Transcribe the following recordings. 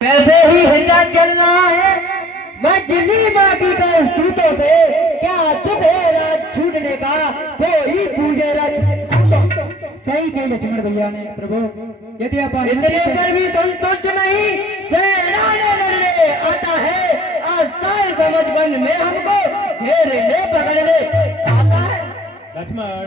वैसे ही हिंदा चल रहा है। मैं जिन्नी बाकी का स्तूतों से क्या दुख है राज छूटने का, कोई पूजे राज। सही कही लक्ष्मण भैया ने। प्रभु यदि आप इतने कर भी संतुष्ट नहीं, सेना ने लड़ने आता है। आस्थाएं समझ बन में हमको घेरने पकड़ने आता है। लक्ष्मण,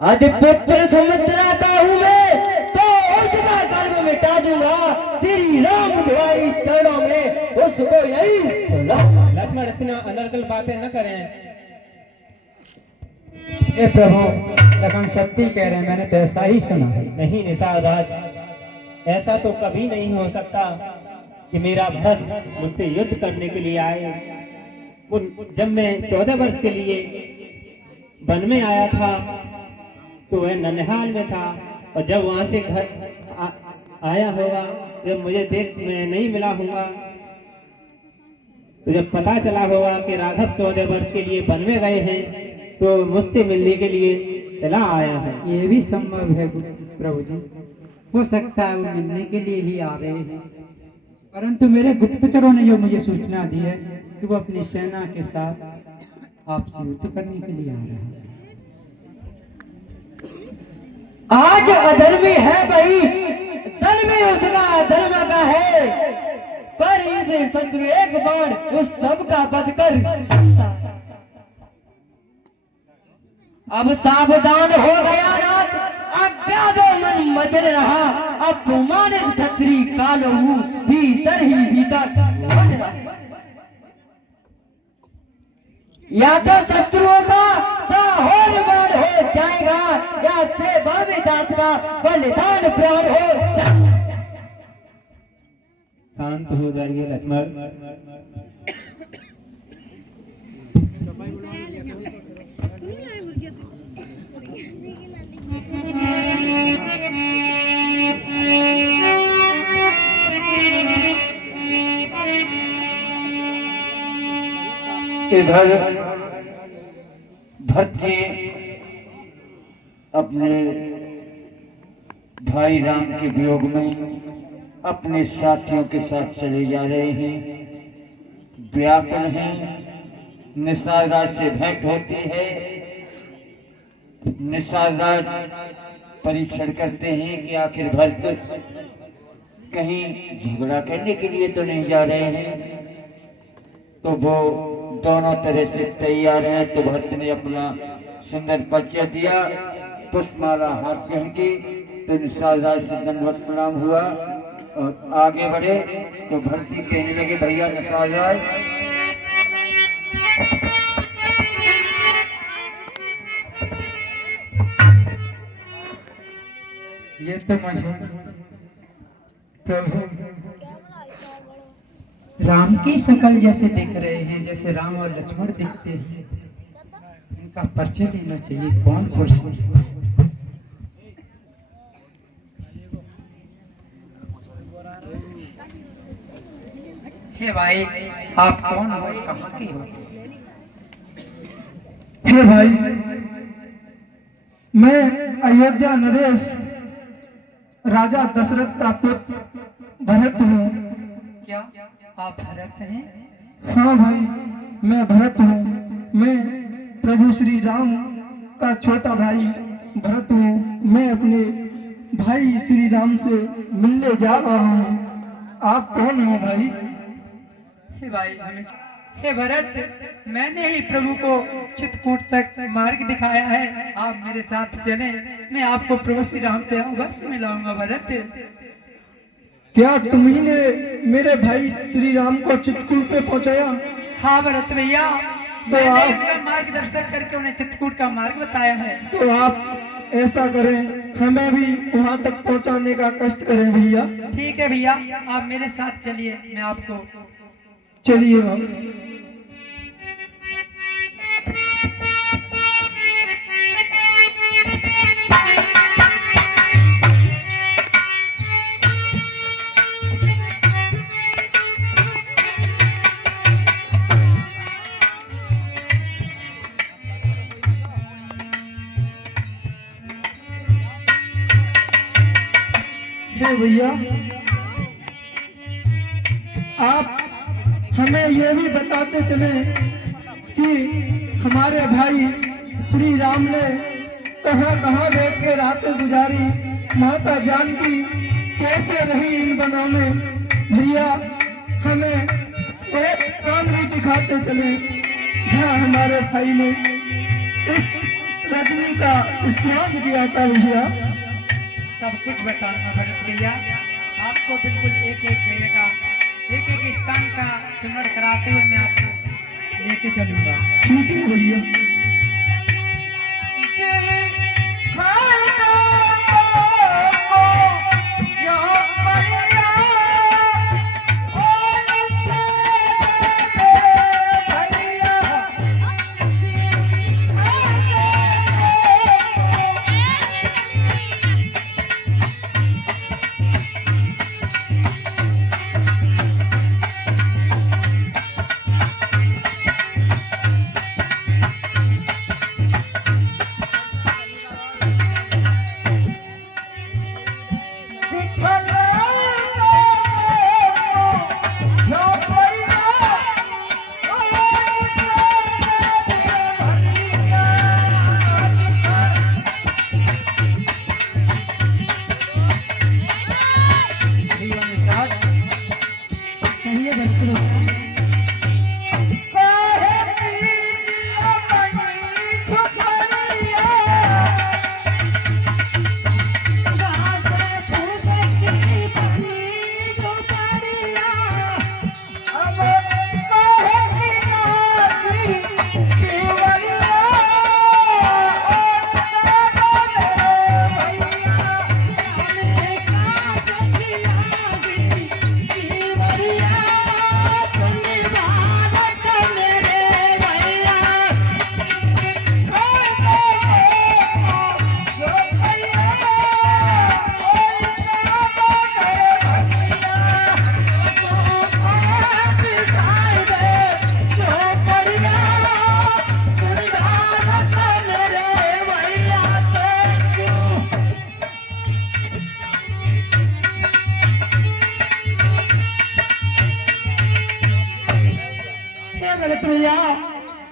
अधिपुत्र सुमित्रा का हूँ मैं, तो उसका गर्व मिटा दूंगा। श्री राम दुआई चरणों में उसको यही। लक्ष्मण इतना अनर्गल बातें न करें। हे प्रभु, लखन सत्य कह रहे हैं, मैंने तो ऐसा ही सुना। नहीं निषाद राज, ऐसा तो कभी नहीं हो सकता कि मेरा भरत मुझसे युद्ध करने के लिए आए। जब मैं 14 वर्ष के लिए वन में आया था तो वह ननिहाल में था, और जब वहां से घर आया होगा, जब मुझे देख में नहीं मिला होगा, तो जब पता चला होगा कि राघव 14 वर्ष के लिए वन में गए हैं, तो मुझसे मिलने के लिए चला आया है। ये भी संभव है प्रभु जी, हो सकता है वो मिलने के लिए ही आ रहे हैं, परंतु मेरे गुप्तचरों ने जो मुझे सूचना दी है कि वो अपनी सेना के साथ आपसे युद्ध करने के लिए आ रहे हैं। आज अधर्मी है भाई, धन में उसका अधर्म का है, पर इसे शत्रु एक बाण उस सब का बध कर। अब सावधान हो गया नाथ, अब प्यादो मन मचल रहा। अब तुमानित छत्री कालो भीतर ही भीतर बन रहा। या तो शत्रुओं का साहोर बाण हो जाएगा, या सेवा में दास का बलिदान प्राण हो जाएगा। शांत हो जाइए लक्ष्मण। इधर भरत जी अपने भाई राम के वियोग में अपने साथियों के साथ चले जा रहे हैं, व्याकुल हैं। निषाद राज से भेंट होती है। निषाद राज परीक्षण करते हैं कि आखिर भरत कहीं झगड़ा करने के लिए तो नहीं जा रहे हैं, तो वो दोनों तरह से तैयार हैं। तो भरत ने अपना सुंदर परिचय दिया, पुष्पमाला हाथ पहन की, तो निषाद राज से दंडवत प्रणाम हुआ और आगे बढ़े। तो भरत जी कहने लगे, भैया निषाद राज, ये तो मुझे प्रभु राम की शकल जैसे दिख रहे हैं, जैसे राम और लक्ष्मण दिखते हैं। इनका परिचय लेना चाहिए, कौन पुरुष है? हे भाई, आप कौन हो, कहाँ के हो? हे भाई, मैं अयोध्या नरेश राजा दशरथ का पुत्र भरत हूँ। क्या आप भरत हैं? हाँ भाई, मैं भरत हूँ। मैं प्रभु श्री राम का छोटा भाई भरत हूँ। मैं अपने भाई श्री राम से मिलने जा रहा हूँ। आप कौन हो भाई? हे भाई, हे भरत, मैंने ही प्रभु को चित्रकूट तक मार्ग दिखाया है। आप मेरे साथ चलें, मैं आपको प्रभु श्री राम से अवश्य मिलाऊंगा। भरत, क्या तुम्ही ने मेरे भाई श्री राम को चित्रकूट पे पहुंचाया? हाँ भरत भैया, तो मैंने आप उनका मार्गदर्शन करके उन्हें चित्रकूट का मार्ग बताया है। तो आप ऐसा करें, हमें भी वहां तक पहुंचाने का कष्ट करें भैया। ठीक है भैया, आप मेरे साथ चलिए, मैं आपको। चलिए हम। हे भैया, आप हमें ये भी बताते चले कि हमारे भाई श्री राम ने कहाँ कहाँ बैठ के रातें गुजारी, माता जानकी कैसे रही इन वनों में। भैया हमें एक काम भी दिखाते चले जहाँ हमारे भाई ने इस रजनी का स्नान किया था। भैया सब कुछ बताऊंगा भरत भैया, आपको बिल्कुल एक एक जगह का एक एक स्थान का स्मरण कराते हुए मैं आपको लेके चलूंगा। ठीक है भैया।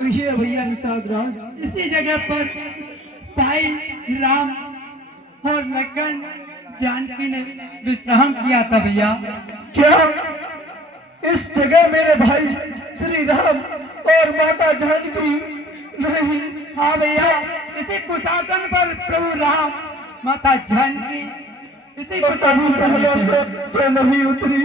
ये भैया निषाद राज इसी जगह पर भाई राम और लखन जानकी ने विश्राम किया था भैया। क्या इस जगह मेरे भाई श्री राम और माता जानकी नहीं? हाँ भैया, इसी कुशासन पर प्रभु राम माता जानकी इसी कभी पहले से नहीं उतरी।